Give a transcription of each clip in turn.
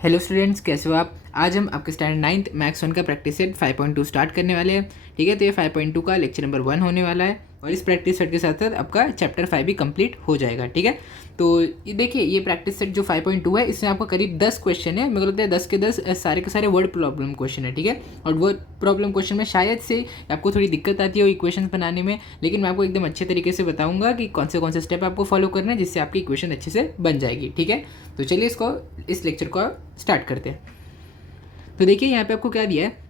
Hello students, कैसे हो आप। आज हम आपके स्टैंडर्ड 9th मैथ्स 1 का प्रैक्टिस सेट 5.2 स्टार्ट करने वाले हैं। ठीक है, तो ये 5.2 का लेक्चर नंबर 1 होने वाला है और इस प्रैक्टिस सेट के साथ साथ आपका चैप्टर 5 भी कंप्लीट हो जाएगा। ठीक है, तो ये देखिए, ये प्रैक्टिस सेट जो 5.2 है, इसमें आपको करीब 10 क्वेश्चन है। मेरे को लगता है 10 के 10 सारे के सारे वर्ड प्रॉब्लम क्वेश्चन है। ठीक है, और वर्ड प्रॉब्लम क्वेश्चन में शायद से आपको थोड़ी दिक्कत आती है इक्वेशन बनाने में, लेकिन मैं आपको एकदम अच्छे तरीके से बताऊंगा कि कौन से स्टेप आपको फॉलो करना है जिससे आपकी इक्वेशन अच्छे से बन जाएगी। ठीक है, तो चलिए इस लेक्चर को स्टार्ट करते हैं। तो देखिए, यहाँ पे आपको क्या दिया है।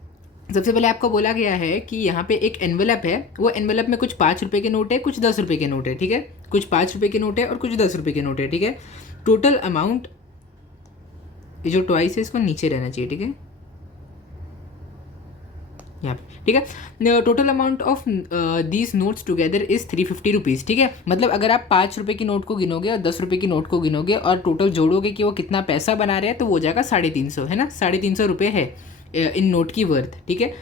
सबसे पहले आपको बोला गया है कि यहाँ पे एक एनवेलप है, वो एनवेलप में कुछ 5 रुपये के नोट है, कुछ 10 रुपये के नोट है। ठीक है, कुछ 5 रुपये के नोट है और कुछ 10 रुपये के नोट है। ठीक है, टोटल अमाउंट, ये जो ट्वाइस है इसको नीचे रहना चाहिए। ठीक है, यहाँ पे ठीक है। Total amount of these notes together is 350 rupees. ठीक है, मतलब अगर आप 5 रुपये की नोट को गिनोगे और 10 रुपये की नोट को गिनोगे और टोटल जोड़ोगे कि वो कितना पैसा बना रहे हैं, तो वो हो जाएगा 350, है ना। 350 रुपये है इन नोट की वर्थ। ठीक है,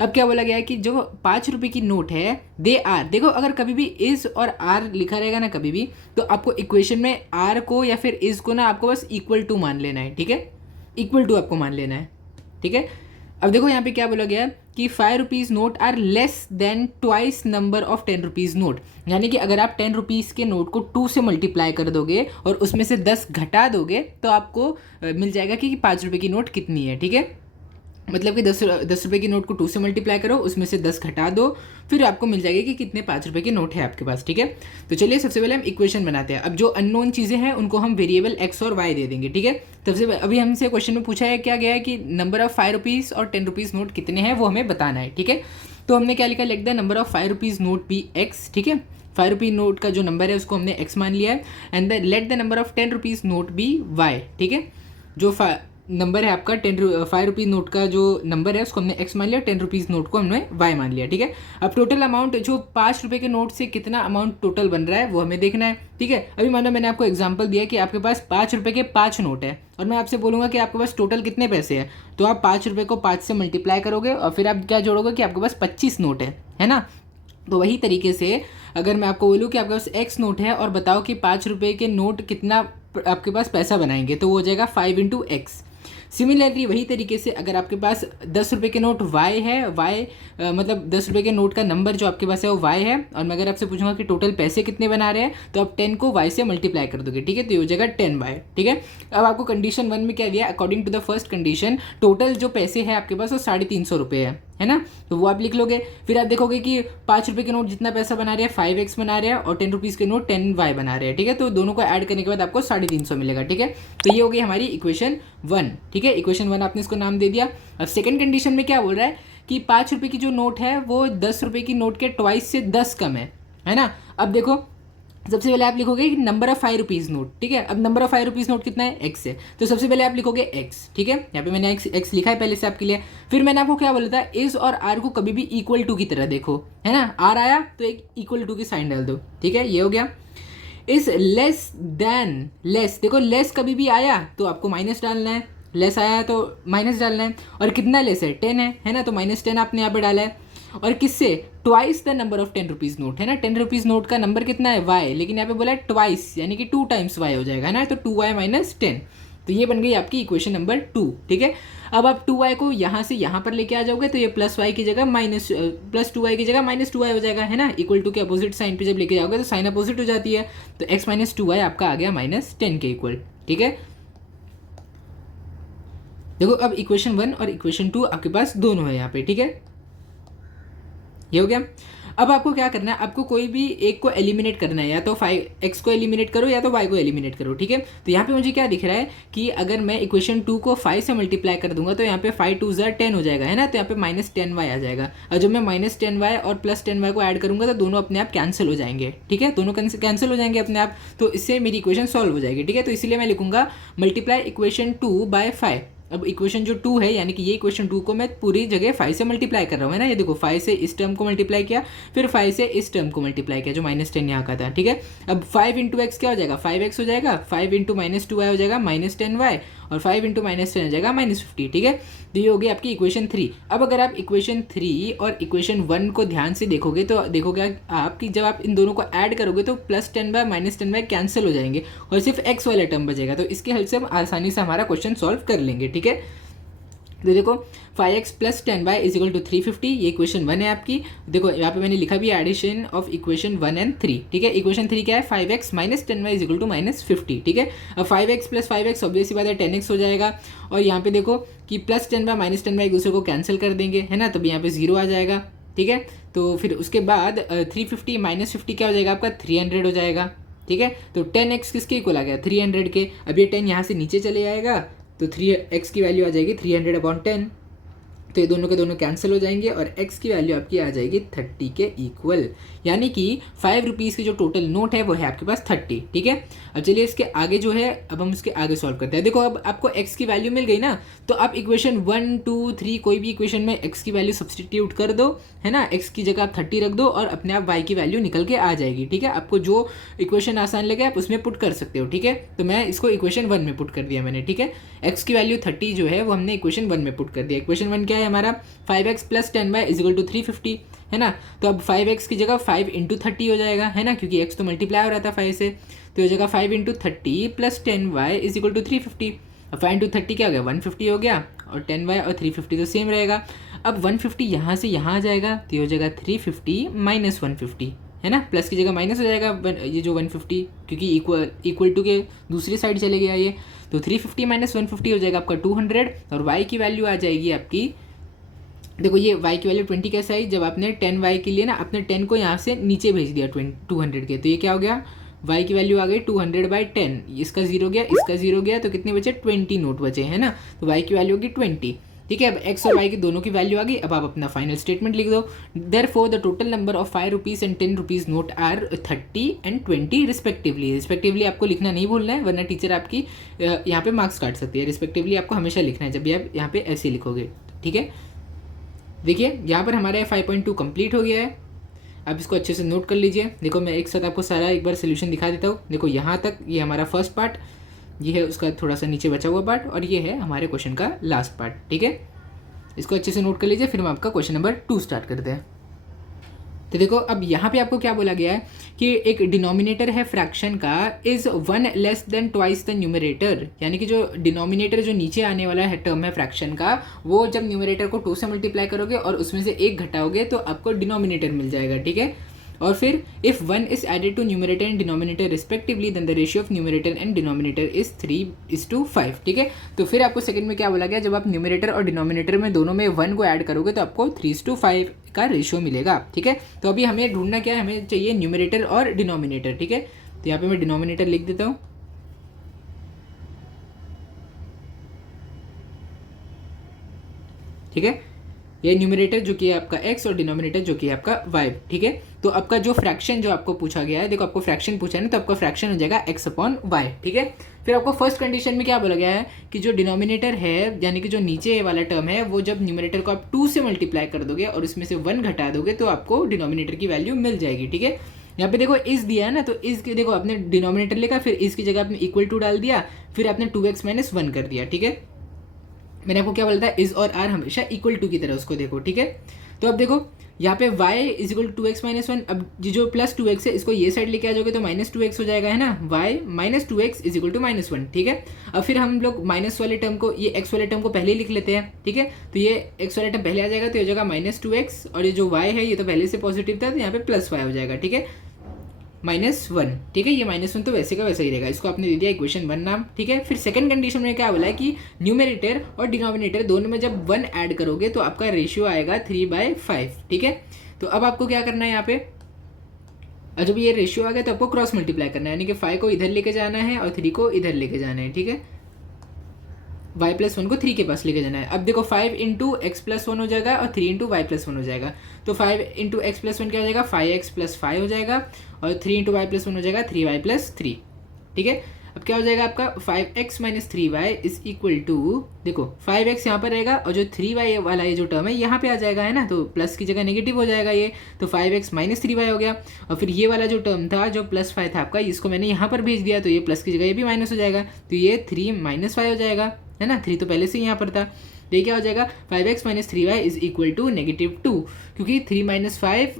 अब क्या बोला गया है कि जो 5 रुपये की नोट है, दे आर, देखो अगर कभी भी इज और आर लिखा रहेगा ना कभी भी, तो आपको इक्वेशन में आर को या फिर इज को ना आपको बस इक्वल टू मान लेना है। ठीक है, इक्वल टू आपको मान लेना है। ठीक है, अब देखो यहाँ पे क्या बोला गया है कि 5 rupees note are less than twice number of 10 rupees note. यानी कि अगर आप 10 रुपीज़ के नोट को 2 से मल्टीप्लाई कर दोगे और उसमें से 10 घटा दोगे तो आपको मिल जाएगा कि 5 रुपये की नोट कितनी है। ठीक है, मतलब कि 10 रुपये की नोट को 2 से मल्टीप्लाई करो, उसमें से 10 घटा दो, फिर आपको मिल जाएगी कि कितने 5 रुपये के नोट है आपके पास। ठीक है, तो चलिए सबसे पहले हम इक्वेशन बनाते हैं। अब जो अननोन चीज़ें हैं उनको हम वेरिएबल एक्स और वाई दे देंगे। ठीक है, सबसे अभी हमसे क्वेश्चन में पूछा है क्या गया है कि नंबर ऑफ 5 रुपीज़ और 10 रुपीज़ नोट कितने हैं वो हमें बताना है। ठीक है, तो हमने क्या लिखा, लिख दिया number of 5 rupees note be X. ठीक है, 5 रुपी नोट का जो नंबर है उसको हमने एक्स मान लिया है, and let the number of 10 rupees note be Y. ठीक है, जो नंबर है आपका 5 रुपीज़ नोट का जो नंबर है उसको हमने एक्स मान लिया, 10 रुपीज़ नोट को हमने वाई मान लिया। ठीक है, अब टोटल अमाउंट जो 5 रुपये के नोट से कितना अमाउंट टोटल बन रहा है वो हमें देखना है। ठीक है, अभी मानो मैंने आपको एग्जांपल दिया कि आपके पास 5 रुपये के 5 नोट है और मैं आपसे बोलूँगा कि आपके पास टोटल कितने पैसे हैं, तो आप 5 रुपये को 5 से मल्टीप्लाई करोगे और फिर आप क्या जोड़ोगे कि आपके पास 25 नोट है ना। तो वही तरीके से अगर मैं आपको बोलूँ कि आपके पास एक्स नोट है और बताओ कि 5 रुपये के नोट कितना आपके पास पैसा बनाएंगे, तो वो हो जाएगा 5 इंटू एक्स। सिमिलरली वही तरीके से अगर आपके पास 10 रुपये के नोट वाई है, मतलब 10 रुपये के नोट का नंबर जो आपके पास है वो वाई है, और मैं अगर आपसे पूछूंगा कि टोटल पैसे कितने बना रहे हैं, तो आप 10 को वाई से मल्टीप्लाई कर दोगे। ठीक है, तो ये हो जाएगा 10 वाई। ठीक है, अब आपको कंडीशन 1 में क्या दिया, according to the first condition total जो पैसे है आपके पास वो 350 रुपये है ना, तो वो आप लिख लोगे। फिर आप देखोगे कि 5 रुपये के नोट जितना पैसा बना रहे हैं 5x बना रहे हैं और 10 रुपीज़ के नोट 10y बना रहे हैं। ठीक है, तो दोनों को ऐड करने के बाद आपको 350 मिलेगा। ठीक है, तो ये हो गई हमारी इक्वेशन 1। ठीक है, इक्वेशन 1 आपने इसको नाम दे दिया। अब सेकंड कंडीशन में क्या बोल रहा है कि 5 रुपये की जो नोट है वो 10 रुपये की नोट के ट्वाइस से 10 कम है ना। अब देखो, सबसे पहले आप लिखोगे कि नंबर ऑफ 5 रुपीज़ नोट। ठीक है, अब नंबर ऑफ 5 रुपीज़ नोट कितना है, एक्स है, तो सबसे पहले आप लिखोगे एक्स। ठीक है, यहाँ पे मैंने एक्स लिखा है पहले से आपके लिए। फिर मैंने आपको क्या बोला था, इस और आर को कभी भी इक्वल टू की तरह देखो, है ना। आर आया तो एक इक्वल टू की साइन डाल दो। ठीक है, ये हो गया। इस लेस देन, लेस देखो, लेस कभी भी आया तो आपको माइनस डालना है, लेस आया तो माइनस डालना है, और कितना लेस है 10 है ना, तो -10 आपने यहाँ पे डाला है। और किससे, twice the number of 10 rupees note, है ना। 10 रुपीज़ नोट का नंबर कितना है, वाई, लेकिन यहाँ पे बोला है ट्वाइस, यानी कि 2 टाइम्स वाई हो जाएगा, है ना, तो 2y - 10। तो ये बन गई आपकी इक्वेशन नंबर 2। ठीक है, अब आप 2y को यहाँ से यहाँ पर लेके आ जाओगे तो ये +y की जगह +2y की जगह -2y हो जाएगा, है ना। इक्वल टू के अपोजिट साइन पे जब लेके जाओगे तो साइन अपोजिट हो जाती है, तो x - 2y आपका आ गया -10 के इक्वल। ठीक है, देखो अब इक्वेशन 1 और इक्वेशन 2 आपके पास दोनों है यहाँ पे। ठीक है, ये हो गया। अब आपको क्या करना है, आपको कोई भी एक को एलिमिनेट करना है, या तो 5x को एलिमिनेट करो या तो y को एलिमिनेट करो। ठीक है, तो यहाँ पे मुझे क्या दिख रहा है कि अगर मैं इक्वेशन 2 को 5 से मल्टीप्लाई कर दूंगा तो यहाँ पे 5 2 10 हो जाएगा, है ना, तो यहाँ पे -10y आ जाएगा। और जब मैं -10y और +10y को ऐड करूंगा तो दोनों अपने आप कैंसिल हो जाएंगे। ठीक है, दोनों कैंसिल हो जाएंगे अपने आप, तो इससे मेरी इक्वेशन सॉल्व हो जाएगी। ठीक है, तो इसीलिए मैं लिखूंगा मल्टीप्लाई इक्वेशन 2 बाय 5। अब इक्वेशन जो 2 है, यानी कि ये इक्वेशन 2 को मैं पूरी जगह 5 से मल्टीप्लाई कर रहा हूँ, है ना। ये देखो, 5 से इस टर्म को मल्टीप्लाई किया, फिर 5 से इस टर्म को मल्टीप्लाई किया जो -10 यहाँ का था। ठीक है, अब 5 इंटू एक्स क्या हो जाएगा, 5x हो जाएगा, 5 इंटू -2y हो जाएगा -10y, और 5 इंटू -10 हो जाएगा -50, ठीक है। तो ये हो गई आपकी इक्वेशन 3। अब अगर आप इक्वेशन 3 और इक्वेशन 1 को ध्यान से देखोगे तो देखोगे आप कि जब आप इन दोनों को ऐड करोगे तो +10/- 10 कैंसिल हो जाएंगे और सिर्फ x वाला टर्म बचेगा। तो इसके हेल्प से हम आसानी से हमारा क्वेश्चन सॉल्व कर लेंगे, ठीक है। तो देखो 5x + 10y = 350, ये इक्वेशन 1 है आपकी। देखो यहाँ पे मैंने लिखा भी एडिशन ऑफ इक्वेशन 1 एंड 3, ठीक है। इक्वेशन 3 क्या है, 5x - 10y = -50, ठीक है। अब 5x + 5x ऑब्वियस सी बात है 10x हो जाएगा, और यहाँ पे देखो कि +10/- 10y एक दूसरे को कैंसिल कर देंगे, है ना, तब यहाँ पे 0 आ जाएगा, ठीक है। तो फिर उसके बाद 350 - 50 क्या हो जाएगा आपका 300 हो जाएगा, ठीक है। तो 10x किसके इक्वल आ गया 300 के। अब ये 10 यहाँ से नीचे चले जाएगा तो 3x की वैल्यू आ जाएगी 300/10, तो ये दोनों के दोनों कैंसिल हो जाएंगे और x की वैल्यू आपकी आ जाएगी 30 के इक्वल, यानी कि 5 रुपीज़ की जो टोटल नोट है वो है आपके पास 30, ठीक है। अब चलिए इसके आगे जो है, अब हम इसके आगे सॉल्व करते हैं। देखो अब आपको x की वैल्यू मिल गई ना, तो आप इक्वेशन 1, 2, 3 कोई भी इक्वेशन में x की वैल्यू सब्सटीट्यूट कर दो, है ना, x की जगह आप 30 रख दो और अपने आप y की वैल्यू निकल के आ जाएगी, ठीक है। आपको जो इक्वेशन आसान लगे आप उसमें पुट कर सकते हो, ठीक है। तो मैं इसको इक्वेशन 1 में पुट कर दिया मैंने, ठीक है। x की वैल्यू 30 जो है वो हमने इक्वेशन 1 में पुट कर दिया। इक्वेशन 1 क्या है हमारा, 5x + 10y = 350, है ना। तो अब 5x की जगह 5 × 30 हो जाएगा, है ना, क्योंकि x तो मल्टीप्लाई हो रहा था 5 से, तो ये जगह 5 × 30 + 10y = 350। अब 5 × 30 क्या हो गया 150 हो गया, और 10y और 350 तो सेम रहेगा। अब 150 यहाँ से यहाँ आ जाएगा तो ये हो जाएगा 350 - 150, है ना, प्लस की जगह माइनस हो जाएगा ये जो 150, क्योंकि इक्वल टू के दूसरी साइड चले गया ये, तो 350 - 150 हो जाएगा आपका 200, और y की वैल्यू आ जाएगी आपकी, देखो ये y की वैल्यू 20 कैसे आई, जब आपने 10y के लिए ना आपने 10 को यहाँ से नीचे भेज दिया 200 के, तो ये क्या हो गया y की वैल्यू आ गई 200/10, इसका 0 गया, इसका 0 गया, तो कितने बचे 20 नोट बचे, है ना। तो y की वैल्यू होगी 20, ठीक है। अब x और y की दोनों की वैल्यू आ गई। अब आप अपना फाइनल स्टेटमेंट लिख दो, therefore the total number of 5 rupees and 10 rupees note are 30 and 20 respectively आपको लिखना नहीं भूलना है, वरना टीचर आपकी यहाँ पे मार्क्स काट सकती है। रिस्पेक्टिवली आपको हमेशा लिखना है जब भी आप यहाँ पे ऐसे लिखोगे, ठीक है। देखिए यहाँ पर हमारा 5.2 कंप्लीट हो गया है। आप इसको अच्छे से नोट कर लीजिए। देखो मैं एक साथ आपको सारा एक बार सोल्यूशन दिखा देता हूँ। देखो यहाँ तक ये हमारा फर्स्ट पार्ट, ये है उसका थोड़ा सा नीचे बचा हुआ पार्ट, और ये है हमारे क्वेश्चन का लास्ट पार्ट, ठीक है। इसको अच्छे से नोट कर लीजिए, फिर हम आपका क्वेश्चन नंबर 2 स्टार्ट करते हैं। तो देखो अब यहाँ पे आपको क्या बोला गया है कि एक डिनोमिनेटर है फ्रैक्शन का is 1 less than twice the numerator, यानी कि जो डिनोमिनेटर जो नीचे आने वाला है टर्म है फ्रैक्शन का, वो जब न्यूमरेटर को 2 से मल्टीप्लाई करोगे और उसमें से 1 घटाओगे तो आपको डिनोमिनेटर मिल जाएगा, ठीक है। और फिर if 1 is added to numerator and denominator respectively then the ratio of numerator and denominator is 3:5, ठीक है। तो फिर आपको सेकंड में क्या बोला गया, जब आप न्यूमरेटर और डिनोमिनेटर में दोनों में 1 को ऐड करोगे तो आपको 3:5 का रेशियो मिलेगा, ठीक है। तो अभी हमें ढूंढना क्या है, हमें चाहिए न्यूमरेटर और डिनोमिनेटर, ठीक है। तो यहाँ पे मैं डिनोमिनेटर लिख देता हूँ, ठीक है। ये न्यूमरेटर जो कि है आपका x और डिनोमिनेटर जो कि है आपका y, ठीक है। तो आपका जो फ्रैक्शन जो आपको पूछा गया है, देखो आपको फ्रैक्शन पूछा है ना, तो आपका फ्रैक्शन हो जाएगा x/y, ठीक है। फिर आपको फर्स्ट कंडीशन में क्या बोला गया है कि जो डिनोमिनेटर है यानी कि जो नीचे वाला टर्म है, वो जब न्यूमरेटर को आप 2 से मल्टीप्लाई कर दोगे और उसमें से 1 घटा दोगे तो आपको डिनोमिनेटर की वैल्यू मिल जाएगी, ठीक है। यहाँ पे देखो इस दिया है ना, तो इस के देखो आपने डिनोमिनेटर लिखा, फिर इसकी जगह आपने इक्वल टू डाल दिया, फिर आपने 2x - 1 कर दिया, ठीक है। मैंने आपको क्या बोला था, इज और आर हमेशा इक्वल टू की तरह उसको देखो, ठीक है। तो अब देखो यहाँ पे y = 2x - 1, अब जो +2x है इसको ये साइड लेके आ जाओगे तो -2x हो जाएगा, है ना। y - 2x = -1, ठीक है। अब फिर हम लोग माइनस वाले टर्म को, ये x वाले टर्म को पहले लिख लेते हैं, ठीक है। तो ये x वाला टर्म पहले आ जाएगा तो ये हो जाएगा -2x, और ये जो y है ये तो पहले से पॉजिटिव था तो यहाँ पे +y हो जाएगा, ठीक है, -1, ठीक है। ये -1 तो वैसे का वैसा ही रहेगा, इसको आपने दे दिया इक्वेशन 1 नाम, ठीक है। फिर सेकंड कंडीशन में क्या बोला है कि न्यूमरेटर और डिनोमिनेटर दोनों में जब 1 ऐड करोगे तो आपका रेशियो आएगा 3/5, ठीक है। तो अब आपको क्या करना है यहाँ पे, जब ये रेशियो आ गया तो आपको क्रॉस मल्टीप्लाई करना है, यानी कि 5 को इधर लेके जाना है और 3 को इधर लेके जाना है, ठीक है। y+1 को 3 के पास लेके जाना है। अब देखो 5 × x+1 हो जाएगा और 3 × y+1 हो जाएगा, तो 5 × x+1 क्या हो जाएगा 5x + 5 हो जाएगा, और 3 × y+1 हो जाएगा 3y + 3, ठीक है। अब क्या हो जाएगा आपका 5x minus 3y is equal to, देखो 5x यहाँ पर रहेगा और जो 3y वाला ये जो टर्म है यहाँ पे आ जाएगा, है ना, तो प्लस की जगह नेगेटिव हो जाएगा ये, तो 5x माइनस 3y हो गया। और फिर ये वाला जो टर्म था जो प्लस 5 था आपका, इसको मैंने यहाँ पर भेज दिया, तो ये प्लस की जगह ये भी माइनस हो जाएगा, तो ये 3 माइनस 5 हो जाएगा, है ना, 3 तो पहले से ही यहाँ पर था। तो ये क्या हो जाएगा 5x minus 3y is equal to -2, क्योंकि 3 माइनस 5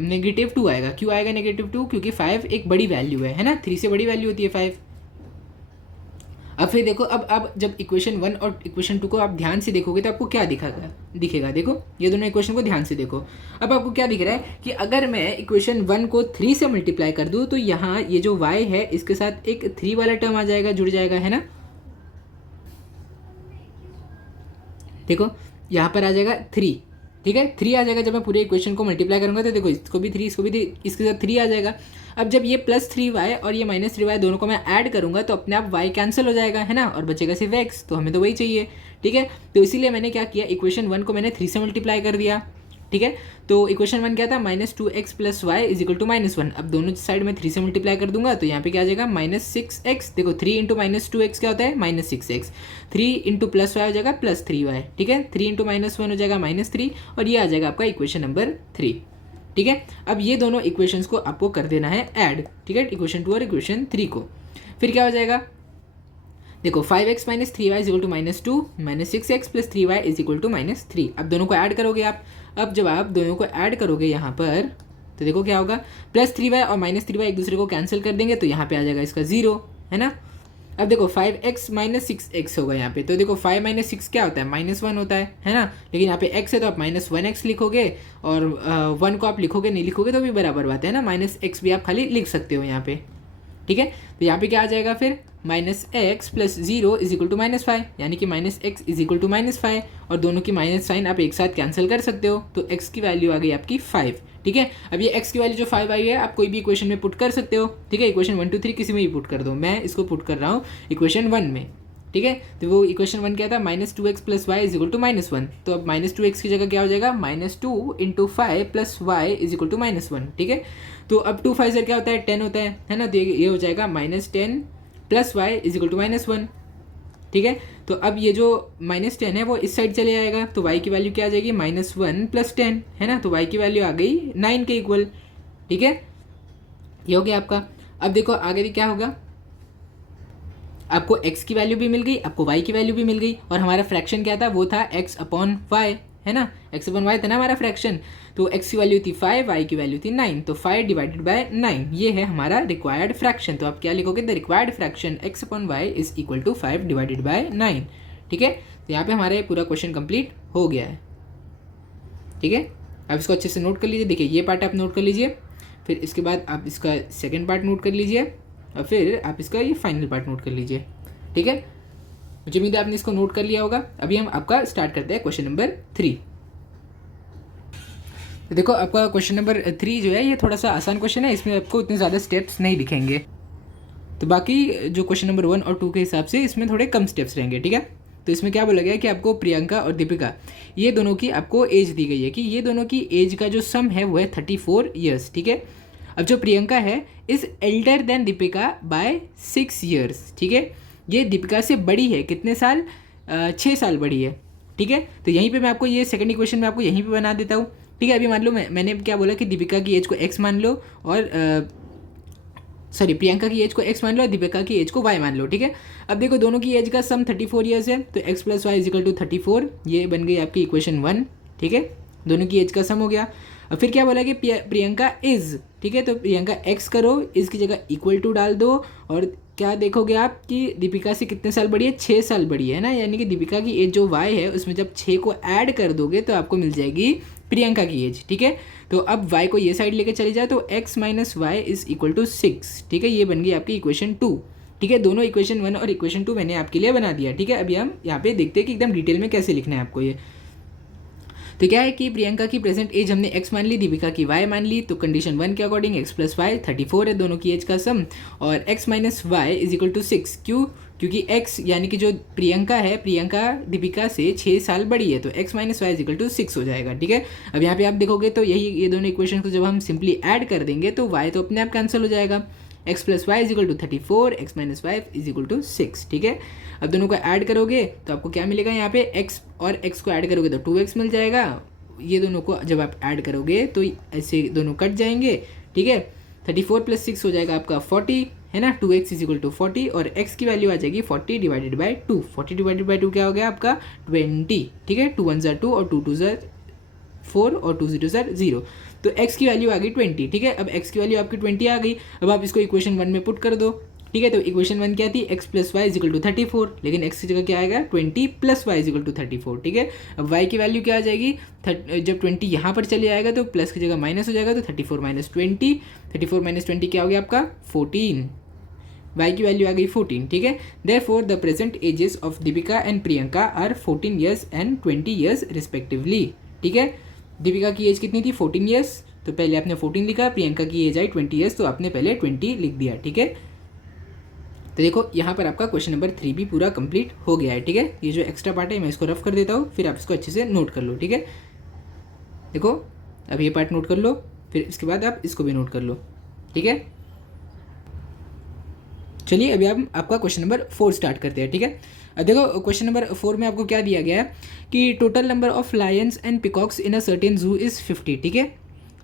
-2 आएगा। क्यों आएगा -2? क्योंकि 5 एक बड़ी वैल्यू है ना, 3 से बड़ी वैल्यू होती है 5। अब फिर देखो, अब जब इक्वेशन 1 और इक्वेशन 2 को आप ध्यान से देखोगे तो आपको क्या दिखेगा, देखो ये दोनों इक्वेशन को ध्यान से देखो। अब आपको क्या दिख रहा है कि अगर मैं इक्वेशन 1 को 3 से मल्टीप्लाई कर दूँ तो यहाँ ये जो y है इसके साथ एक 3 वाला टर्म आ जाएगा, जुड़ जाएगा, है ना। देखो यहाँ पर आ जाएगा 3, ठीक है, 3 आ जाएगा। जब मैं पूरे इक्वेशन को मल्टीप्लाई करूँगा तो देखो इसको भी 3, इसको भी 3, इसके साथ 3 आ जाएगा। अब जब ये +3y और ये -3y दोनों को मैं ऐड करूँगा तो अपने आप y कैंसिल हो जाएगा, है ना, और बचेगा सिर्फ x, तो हमें तो वही चाहिए, ठीक है। तो इसीलिए मैंने क्या किया, इक्वेशन 1 को मैंने 3 से मल्टीप्लाई कर दिया, ठीक है। तो इक्वेशन 1 क्या था, -2x + y = -1। अब दोनों साइड में 3 से मल्टीप्लाई कर दूंगा तो यहाँ पे क्या आ जाएगा -6x। देखो 3 × -2x क्या होता है, -6x। 3 × +y हो जाएगा +3y, ठीक है। 3 × -1 हो जाएगा -3, और ये आ जाएगा आपका इक्वेशन नंबर 3, ठीक है। अब ये दोनों इक्वेशंस को आपको कर देना है ऐड, ठीक है, इक्वेशन 2 और इक्वेशन 3 को। फिर क्या हो जाएगा, देखो 5x minus 3y = -2, -6x + 3y = -3। अब दोनों को ऐड करोगे आप। अब जब आप दोनों को ऐड करोगे यहाँ पर तो देखो क्या होगा, +3y और -3y एक दूसरे को कैंसिल कर देंगे तो यहाँ पे आ जाएगा इसका 0, है ना। अब देखो 5x - 6x होगा यहाँ पे, तो देखो 5 - 6 क्या होता है, -1 होता है ना। लेकिन यहाँ पे x है तो आप -1x लिखोगे, और 1 को आप लिखोगे नहीं लिखोगे तो भी बराबर बात है ना, -x भी आप खाली लिख सकते हो यहाँ पे, ठीक है। तो यहाँ पे क्या आ जाएगा फिर, -x + 0 = -5, यानी कि -x = -5, और दोनों की माइनस साइन आप एक साथ कैंसिल कर सकते हो, तो x की वैल्यू आ गई आपकी 5, ठीक है। अब ये x की वैल्यू जो 5 आई है आप कोई भी इक्वेशन में पुट कर सकते हो, ठीक है। इक्वेशन 1 2 3 किसी में भी पुट कर दो, मैं इसको पुट कर रहा हूँ इक्वेशन 1 में, ठीक है। तो वो इक्वेशन 1 क्या था, -2x + y = -1। तो अब -2x की जगह क्या हो जाएगा, -2 × 5 + y = -1, ठीक है। तो अब 2 5 क्या होता है, 10 होता है ना। तो ये हो जाएगा -10 + y = -1, ठीक है। तो अब ये जो -10 है वो इस साइड चले जाएगा, तो y की वैल्यू क्या आ जाएगी, -1 + 10, है ना। तो y की वैल्यू आ गई 9 के इक्वल, ठीक है। ये हो गया आपका। अब देखो आगे भी क्या होगा, आपको x की वैल्यू भी मिल गई, आपको y की वैल्यू भी मिल गई, और हमारा फ्रैक्शन क्या था, वो था x/y, है ना, x/y था ना हमारा फ्रैक्शन। तो x की वैल्यू थी 5, y की वैल्यू थी 9, तो 5 / 9 ये है हमारा रिक्वायर्ड फ्रैक्शन। तो आप क्या लिखोगे, the required fraction x/y is equal to 5 / 9, ठीक है। तो यहाँ पे हमारा ये पूरा क्वेश्चन कंप्लीट हो गया है, ठीक है। अब इसको अच्छे से नोट कर लीजिए, देखिए ये पार्ट आप नोट कर लीजिए, फिर इसके बाद आप इसका सेकेंड पार्ट नोट कर लीजिए, और फिर आप इसका ये फाइनल पार्ट नोट कर लीजिए, ठीक है। मुझे उम्मीद है आपने इसको नोट कर लिया होगा। अभी हम आपका स्टार्ट करते हैं क्वेश्चन नंबर 3। तो देखो आपका क्वेश्चन नंबर 3 जो है ये थोड़ा सा आसान क्वेश्चन है, इसमें आपको इतने ज़्यादा स्टेप्स नहीं दिखेंगे। तो बाकी जो क्वेश्चन नंबर 1 और 2 के हिसाब से इसमें थोड़े कम स्टेप्स रहेंगे, ठीक है। तो इसमें क्या बोला गया कि आपको प्रियंका और दीपिका ये दोनों की आपको एज दी गई है कि ये दोनों की एज का जो सम है वो है 34 ईयर्स, ठीक है। अब जो प्रियंका है is elder than Deepika by 6 years, ठीक है। ये दीपिका से बड़ी है, कितने साल, 6 साल बड़ी है, ठीक है। तो यहीं पे मैं आपको ये सेकंड इक्वेशन में आपको यहीं पे बना देता हूँ, ठीक है। अभी मान लो मैंने क्या बोला कि दीपिका की एज को x मान लो, और सॉरी प्रियंका की एज को x मान लो और दीपिका की एज को y मान लो, ठीक है। अब देखो दोनों की एज का सम 34 ईयर्स है, तो x + y = 34, ये बन गई आपकी इक्वेशन 1, ठीक है। दोनों की एज का सम हो गया। अब फिर क्या बोला कि प्रियंका इज़, ठीक है। तो प्रियंका x करो, इस की जगह इक्वल टू डाल दो, और क्या देखोगे आप कि दीपिका से कितने साल बड़ी है, 6 साल बड़ी है ना, यानी कि दीपिका की एज जो y है उसमें जब 6 को ऐड कर दोगे तो आपको मिल जाएगी प्रियंका की एज, ठीक है। तो अब y को ये साइड लेके चले जाए तो x - y = 6, ठीक है। ये बन गई आपकी इक्वेशन 2, ठीक है। दोनों इक्वेशन 1 और इक्वेशन 2 मैंने आपके लिए बना दिया, ठीक है। अभी हम यहाँ पे देखते हैं कि एकदम डिटेल में कैसे लिखना है आपको ये। तो क्या है कि प्रियंका की प्रेजेंट एज हमने x मान ली, दीपिका की y मान ली, तो कंडीशन 1 के अकॉर्डिंग x + y 34 है दोनों की एज का सम, और x - y = 6। क्यों, क्योंकि x यानी कि जो प्रियंका है, प्रियंका दीपिका से 6 साल बड़ी है, तो x - y = 6 हो जाएगा, ठीक है। अब यहाँ पे आप देखोगे तो यही ये दोनों इक्वेशन को जब हम सिंपली ऐड कर देंगे तो y तो अपने आप कैंसिल हो जाएगा, X plus Y is equal to 34, X minus Y is equal to 6, ठीक है। अब दोनों को ऐड करोगे तो आपको क्या मिलेगा, यहाँ पे x और x को ऐड करोगे तो 2x मिल जाएगा। ये दोनों को जब आप ऐड करोगे तो ऐसे दोनों कट जाएंगे, ठीक है। 34 प्लस 6 हो जाएगा आपका 40, है ना। 2x इज इक्वल टू 40 और x की वैल्यू आ जाएगी 40 डिवाइडेड बाई 2। 40 डिवाइडेड बाई 2 क्या हो गया आपका 20, ठीक है। 2 1 ज़ा 2 और 2 2 ज़ा 4 और 2 0 ज़ा 0, तो x की वैल्यू आ गई 20, ठीक है। अब x की वैल्यू आपकी 20 आ गई। अब आप इसको इक्वेशन 1 में पुट कर दो, ठीक है। तो इक्वेशन 1 क्या थी, x plus Y is equal to 34, लेकिन x की जगह क्या आएगा 20 plus Y is equal to 34, ठीक है। अब y की वैल्यू क्या आ जाएगी, जब 20 यहाँ पर चले आएगा तो प्लस की जगह माइनस हो जाएगा, तो 34 माइनस 20, 34 माइनस 20 क्या हो गया आपका 14, y की वैल्यू आ गई 14, ठीक है। Therefore the present ages of Deepika and Priyanka are 14 years and 20 years respectively, ठीक है। दीपिका की एज कितनी थी 14 ईयर्स, तो पहले आपने 14 लिखा। प्रियंका की एज आई 20 ईयर्स, तो आपने पहले 20 लिख दिया, ठीक है। तो देखो यहाँ पर आपका क्वेश्चन नंबर 3 भी पूरा कंप्लीट हो गया है, ठीक है। ये जो एक्स्ट्रा पार्ट है मैं इसको रफ कर देता हूँ, फिर आप इसको अच्छे से नोट कर लो, ठीक है। देखो अब ये पार्ट नोट कर लो, फिर इसके बाद आप इसको भी नोट कर लो, ठीक है। चलिए अभी हम आपका क्वेश्चन नंबर 4 स्टार्ट करते हैं, ठीक है। देखो क्वेश्चन नंबर 4 में आपको क्या दिया गया है कि total number of Lions and peacocks in a certain जू इज़ 50, ठीक है।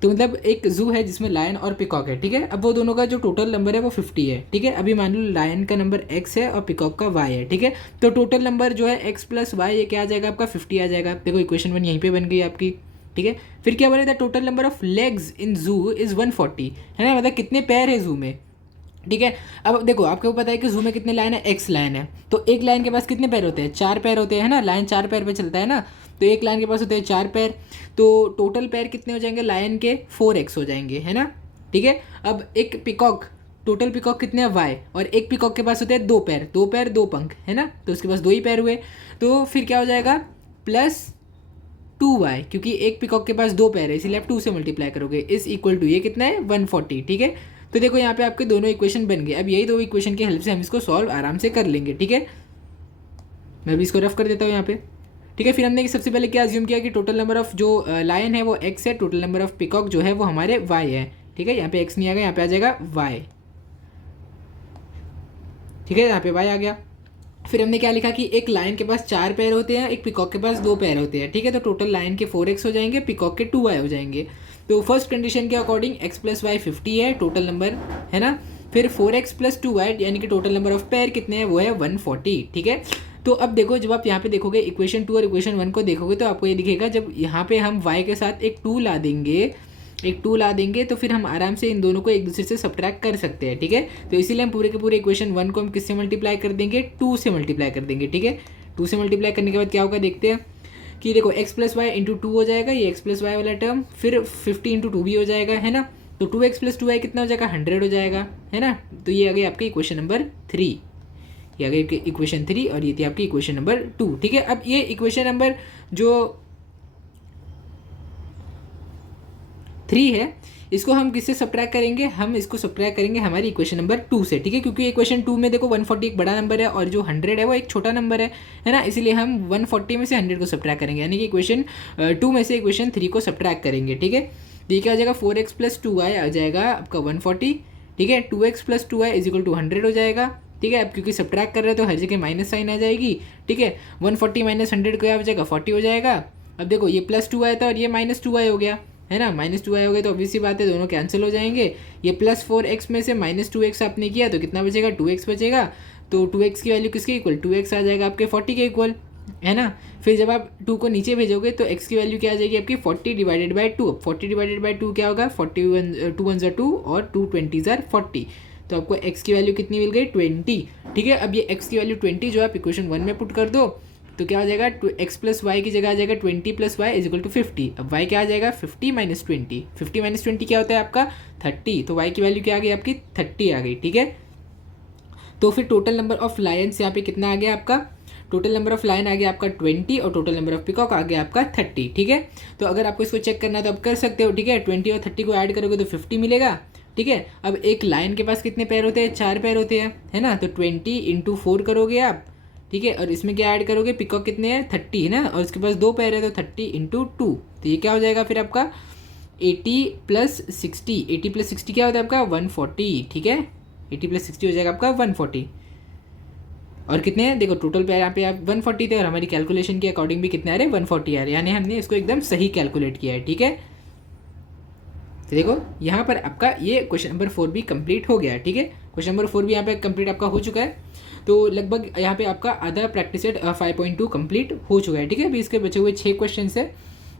तो मतलब एक जू है जिसमें लायन और पिकॉक है, ठीक है। अब वो दोनों का जो टोटल नंबर है वो 50 है, ठीक है। अभी मान लो लायन का नंबर x है और पिकॉक का y है, ठीक है। तो टोटल नंबर जो है x प्लस वाई ये क्या आ जाएगा आपका 50 आ जाएगा। देखो इक्वेशन 1 यहीं पे बन गई आपकी, ठीक है। फिर क्या बने, the total number of legs in जू इज़ 140, है ना, मतलब कितने पैर है जू में, ठीक है। अब देखो आपको पता है कि जू में कितने लाइन है, एक्स लाइन है, तो एक लाइन के पास कितने पैर होते हैं, 4 पैर होते हैं, है ना। लाइन 4 पैर पे चलता है ना, तो एक लाइन के पास होते हैं 4 पैर, तो टोटल पैर कितने हो जाएंगे लाइन के 4x हो जाएंगे, है ना, ठीक है। अब एक पिकॉक, टोटल पिकॉक कितने हैं y, और एक पिकॉक के पास होते हैं 2 पैर, 2 पैर 2 पंख, है ना, तो उसके पास 2 ही पैर हुए। तो फिर क्या हो जाएगा प्लस 2y, क्योंकि एक पिकॉक के पास 2 पैर है इसीलिए आप 2 से मल्टीप्लाई करोगे, इज इक्वल टू ये कितना है 140, ठीक है। तो देखो यहाँ पे आपके दोनों इक्वेशन बन गए। अब यही दो इक्वेशन की हेल्प से हम इसको सॉल्व आराम से कर लेंगे, ठीक है। मैं भी इसको रफ कर देता हूँ यहाँ पे, ठीक है। फिर हमने सबसे पहले क्या अज्यूम किया कि टोटल नंबर ऑफ जो लायन है वो x है, टोटल नंबर ऑफ पिकॉक जो है वो हमारे y है, ठीक है। यहाँ पे x नहीं आ गया, यहाँ पे आ जाएगा y, ठीक है। यहाँ पे y आ गया। फिर हमने क्या लिखा कि एक लायन के पास 4 पैर होते हैं, एक पिकॉक के पास 2 पैर होते हैं, ठीक है। तो टोटल लायन के 4x हो जाएंगे, पिकॉक के 2y हो जाएंगे। तो फर्स्ट कंडीशन के अकॉर्डिंग x प्लस वाई 50 है टोटल नंबर, है ना। फिर 4x प्लस 2y यानी कि टोटल नंबर ऑफ पैर कितने हैं वो है 140, ठीक है। तो अब देखो जब आप यहाँ पे देखोगे इक्वेशन 2 और इक्वेशन 1 को देखोगे तो आपको ये दिखेगा, जब यहाँ पे हम y के साथ एक 2 ला देंगे तो फिर हम आराम से इन दोनों को एक दूसरे से सब्ट्रैक्ट कर सकते हैं, ठीक है। तो इसीलिए हम पूरे के पूरे इक्वेशन 1 को हम किससे मल्टीप्लाई कर देंगे, 2 से मल्टीप्लाई कर देंगे, ठीक है। 2 से मल्टीप्लाई करने के बाद क्या होगा देखते हैं कि देखो x प्लस वाई इंटू 2 हो जाएगा, ये x प्लस वाई वाला टर्म, फिर 50 इंटू 2 भी हो जाएगा, है ना। तो 2x प्लस 2y कितना हो जाएगा 100 हो जाएगा, है ना। तो ये आ गई आपकी इक्वेशन नंबर 3, ये आ गई आपकी इक्वेशन 3 और ये थी आपकी इक्वेशन नंबर 2, ठीक है। अब ये इक्वेशन नंबर जो 3 है इसको हम किससे सब्ट्रैक्ट करेंगे, हम इसको सब्ट्रैक्ट करेंगे हमारी इक्वेशन नंबर 2 से, ठीक है। क्योंकि इक्वेशन 2 में देखो 140 एक बड़ा नंबर है और जो 100 है वो एक छोटा नंबर है ना, इसीलिए हम 140 में से 100 को सब्ट्रैक्ट करेंगे, यानी कि इक्वेशन 2 में से इक्वेशन 3 को सब्ट्रैक्ट करेंगे, ठीक है। तो ये क्या हो जाएगा 4x प्लस 2y आ जाएगा आपका 140, ठीक है। 2x plus 2y is equal to 100 हो जाएगा, ठीक है। अब क्योंकि सब्ट्रैक्ट कर रहे हैं तो हर जगह माइनस साइन आ जाएगी, ठीक है। 140 माइनस 100 क्या हो जाएगा 40 हो जाएगा। अब देखो ये प्लस 2y था और ये माइनस 2y हो गया, है ना, माइनस 2y हो गया, तो ऑब्वियसली बात है दोनों कैंसिल हो जाएंगे। ये प्लस 4x में से माइनस 2x आपने किया तो कितना बचेगा 2x बचेगा, तो 2x की वैल्यू किसके इक्वल 2x आ जाएगा आपके 40 के इक्वल, है ना। फिर जब आप 2 को नीचे भेजोगे तो x की वैल्यू क्या आ जाएगी आपकी 40 डिवाइडेड बाई 2। 40 डिवाइडेड बाई 2 क्या होगा 41 2 1 2 और 2 20 40, तो आपको x की वैल्यू कितनी मिल गई 20, ठीक है। अब ये x की वैल्यू 20 जो आप इक्वेशन 1 में पुट कर दो तो क्या हो जाएगा x प्लस वाई की जगह आ जाएगा 20 plus Y is equal to 50। अब y क्या आ जाएगा 50 माइनस 20, 50 माइनस 20 क्या होता है आपका 30, तो y की वैल्यू क्या आ गई आपकी 30 आ गई, ठीक है। तो फिर टोटल नंबर ऑफ लायंस यहाँ पे कितना आ गया आपका, टोटल नंबर ऑफ लायन आ गया आपका 20 और टोटल नंबर ऑफ पिकॉक आ गया आपका 30, ठीक है। तो अगर आपको इसको चेक करना है तो आप कर सकते हो, ठीक है। 20 और 30 को ऐड करोगे तो 50 मिलेगा, ठीक है। अब एक लाइन के पास कितने पैर होते हैं 4 पैर होते हैं, है ना, तो 20 इंटू 4 करोगे आप, ठीक है। और इसमें क्या ऐड करोगे पिकॉक कितने हैं 30, है ना, और उसके पास 2 पैर है तो 30 इंटू 2, तो ये क्या हो जाएगा फिर आपका 80 प्लस 60, 80 प्लस 60 क्या होता है आपका 140, ठीक है। 80 + 60 हो जाएगा आपका 140। और कितने हैं देखो, टोटल पे यहाँ पे आप 140 थे और हमारी कैलकुलेशन के अकॉर्डिंग भी कितने आ रहे हैं 140 आ रहे हैं, यानी हमने इसको एकदम सही कैलकुलेट किया है। ठीक है, तो देखो यहाँ पर आपका ये क्वेश्चन नंबर 4 भी कंप्लीट हो गया है। ठीक है, क्वेश्चन नंबर 4 भी यहाँ पे कंप्लीट आपका हो चुका है। तो लगभग यहाँ पे आपका आधा प्रैक्टिस सेट 5.2 कंप्लीट हो चुका है। ठीक है, अभी इसके बचे हुए 6 क्वेश्चन है,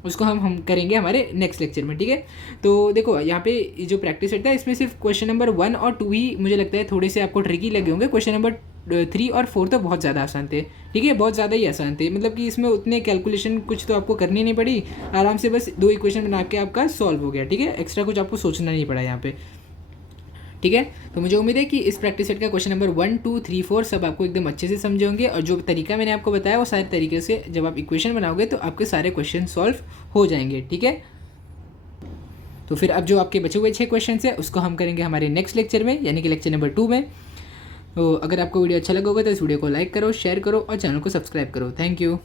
उसको हम करेंगे हमारे नेक्स्ट लेक्चर में। ठीक है, तो देखो यहाँ पे जो प्रैक्टिस सेट था इसमें सिर्फ क्वेश्चन नंबर 1 और 2 ही मुझे लगता है थोड़े से आपको ट्रिकी लगे होंगे। क्वेश्चन नंबर 3 और 4 तो बहुत ज़्यादा आसान थे। ठीक है, बहुत ज़्यादा ही आसान थे, मतलब कि इसमें उतने कैलकुलेशन कुछ तो आपको करनी नहीं पड़ी, आराम से बस 2 इक्वेशन बना के आपका सॉल्व हो गया। ठीक है, एक्स्ट्रा कुछ आपको सोचना नहीं पड़ा यहाँ पे। ठीक है, तो मुझे उम्मीद है कि इस प्रैक्टिस सेट का क्वेश्चन नंबर 1, 2, 3, 4 सब आपको एकदम अच्छे से समझे होंगे, और जो तरीका मैंने आपको बताया वो सारे तरीके से जब आप इक्वेशन बनाओगे तो आपके सारे क्वेश्चन सॉल्व हो जाएंगे। ठीक है, तो फिर अब जो आपके बचे हुए 6 क्वेश्चन है उसको हम करेंगे हमारे नेक्स्ट लेक्चर में, यानी कि लेक्चर नंबर 2 में। तो अगर आपको वीडियो अच्छा लगा होगा तो इस वीडियो को लाइक करो, शेयर करो और चैनल को सब्सक्राइब करो। Thank you.